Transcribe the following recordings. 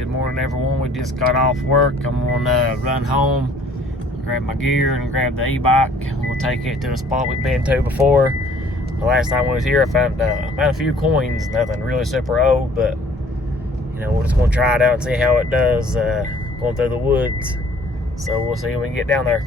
Good morning, everyone. We just got off work. I'm gonna run home, grab my gear, and grab the e-bike. We'll take it to the spot we've been to before. The last time we was here, I found a few coins. Nothing really super old, but you know, we're just gonna try it out and see how it does going through the woods. So we'll see when we can get down there.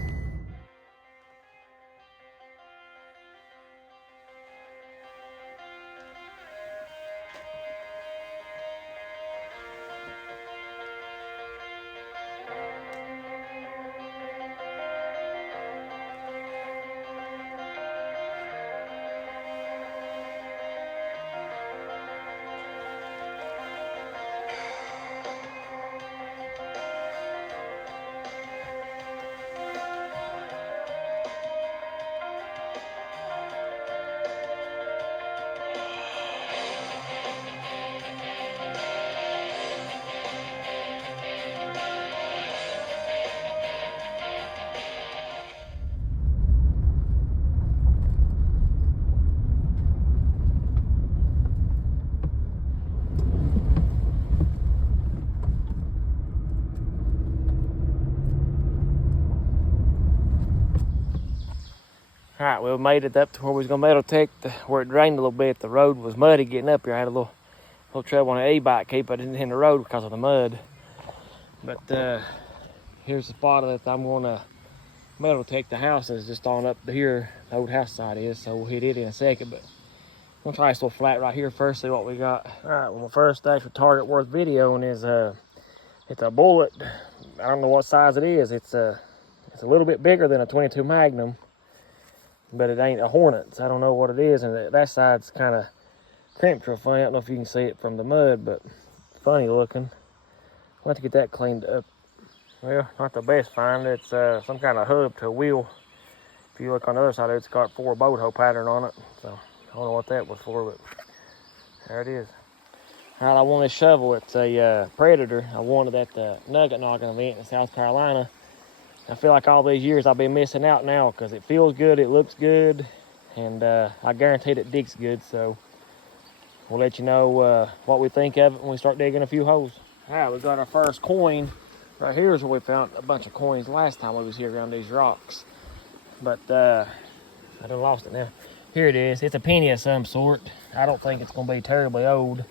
Alright, we made it up to where we was gonna be able to take where it drained a little bit. The road was muddy getting up here. I had a little trouble on the e-bike, keep it in the road because of the mud. But here's the spot that I'm gonna be able to take the houses just on up to here. The old house side is, so we'll hit it in a second. But I'm gonna try this little flat right here first, see what we got. Alright, well, my first actual target worth videoing is it's a bullet. I don't know what size it is. It's a little bit bigger than a 22 Magnum. But it ain't a Hornet, so I don't know what it is. And that side's kind of crimped real funny. I don't know if you can see it from the mud, but funny looking. I'll have to get that cleaned up. Well, not the best find. It's some kind of hub to a wheel. If you look on the other side, it's got 4 boat hole pattern on it. So I don't know what that was for, but there it is. All right, I want this shovel. It's a Predator. I wanted at the nugget knocking event in South Carolina. I feel like all these years I've been missing out now because it feels good, it looks good, and I guaranteed it digs good. So we'll let you know what we think of it when we start digging a few holes. All right, we got our first coin. Right here is where we found a bunch of coins last time we was here around these rocks. But I done lost it now. Here it is. It's a penny of some sort. I don't think it's going to be terribly old.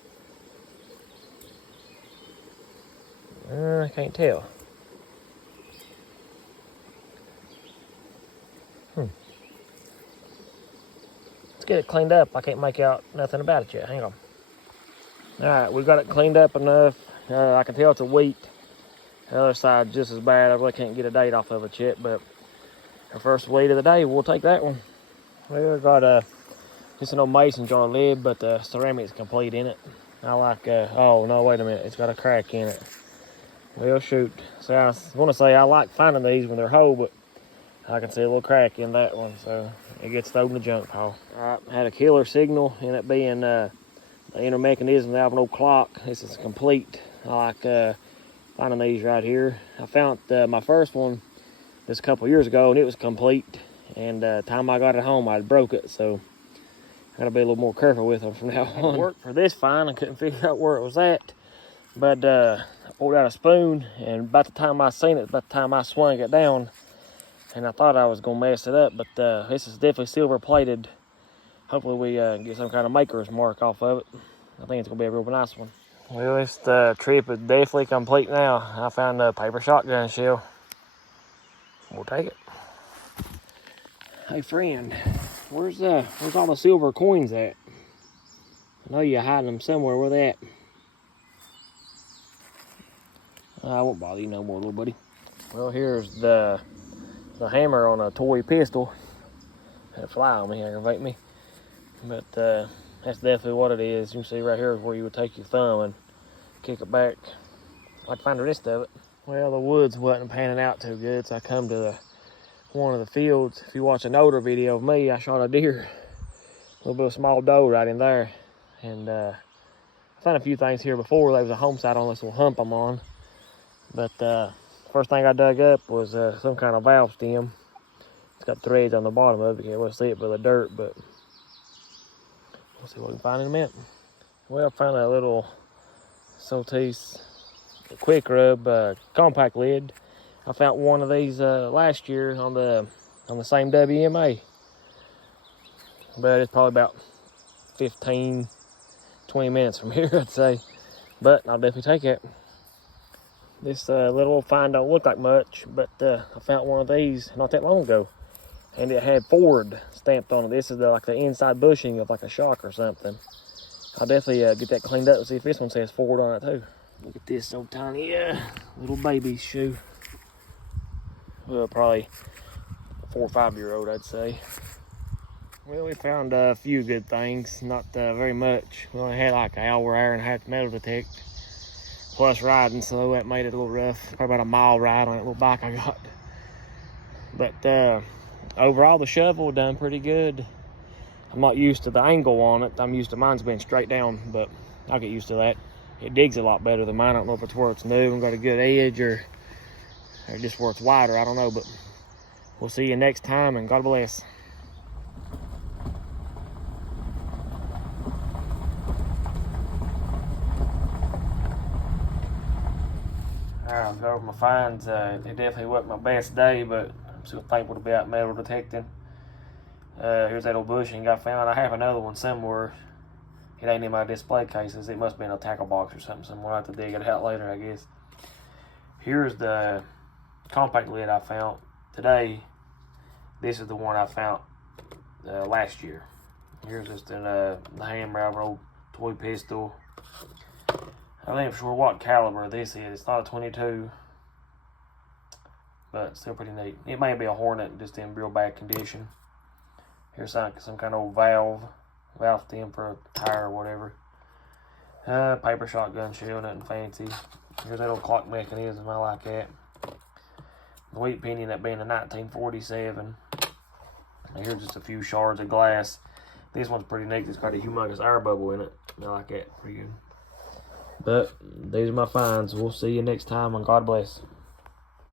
I can't tell. Let's get it cleaned up. I can't make out nothing about it yet. Hang on. All right, we've got it cleaned up enough. I can tell it's a wheat. The other side just as bad. I really can't get a date off of it yet, but our first wheat of the day, we'll take that one. We've got just an old mason jar lid, but the ceramic's complete in it. I like, oh no, wait a minute. It's got a crack in it. Well, shoot. So I want to say I like finding these when they're whole, but I can see a little crack in that one, so it gets thrown in the junk pile. All right, had a killer signal, and it being the inner mechanism of an old clock. This is complete. I like finding these right here. I found my first one just a couple years ago, and it was complete. And the time I got it home, I broke it, so I gotta be a little more careful with them from now on. It worked for this find. I couldn't figure out where it was at, but I pulled out a spoon, and about the time I seen it, about the time I swung it down, and I thought I was going to mess it up, but this is definitely silver plated. Hopefully we get some kind of maker's mark off of it. I think it's going to be a real nice one. Well, this trip is definitely complete now. I found a paper shotgun shell. We'll take it. Hey friend, where's all the silver coins at? I know you're hiding them somewhere. Where they at? I won't bother you no more, little buddy. Well, here's the hammer on a toy pistol. Had a fly on me, aggravate me. But that's definitely what it is. You can see right here is where you would take your thumb and kick it back. I'd find the rest of it. Well, the woods wasn't panning out too good, so I come to one of the fields. If you watch an older video of me, I shot a deer. A little bit of small doe right in there. And I found a few things here before. There was a home site on this little hump I'm on. But first thing I dug up was some kind of valve stem. It's got threads on the bottom of it. You can't really see it by the dirt, but we'll see what we can find in a minute. Well, I found a little Sotis quick rub compact lid. I found one of these last year on the same WMA, but it's probably about 15-20 minutes from here, I'd say. But I'll definitely take it. This little find don't look like much, but I found one of these not that long ago, and it had Ford stamped on it. This is like the inside bushing of like a shock or something. I'll definitely get that cleaned up and see if this one says Ford on it too. Look at this old tiny little baby shoe. Well, probably a 4 or 5 year old, I'd say. Well, we found a few good things, not very much. We only had like an hour and a half to metal detect, plus riding, so that made it a little rough. Probably about a mile ride on that little bike I got. But overall, the shovel done pretty good. I'm not used to the angle on it. I'm used to mine's being straight down, but I'll get used to that. It digs a lot better than mine. I don't know if it's where it's new and got a good edge or just where it's wider. I don't know, but we'll see you next time, and God bless. Alright, I'll go over my finds. It definitely wasn't my best day, but I'm still thankful to be out metal detecting. Here's that old bushing I found. I have another one somewhere. It ain't in my display cases. It must be in a tackle box or something somewhere. I'll have to dig it out later, I guess. Here's the compact lid I found today. This is the one I found last year. Here's just the hammer of an old toy pistol. I ain't sure what caliber this is. It's not a 22, but still pretty neat. It may be a Hornet, just in real bad condition. Here's some kind of old valve stem for a tire or whatever. Paper shotgun shell, nothing fancy. Here's that old clock mechanism, I like that. The wheat pinion, that being a 1947. And here's just a few shards of glass. This one's pretty neat. It's got a humongous air bubble in it. I like that, pretty good. But these are my finds. We'll see you next time, and God bless.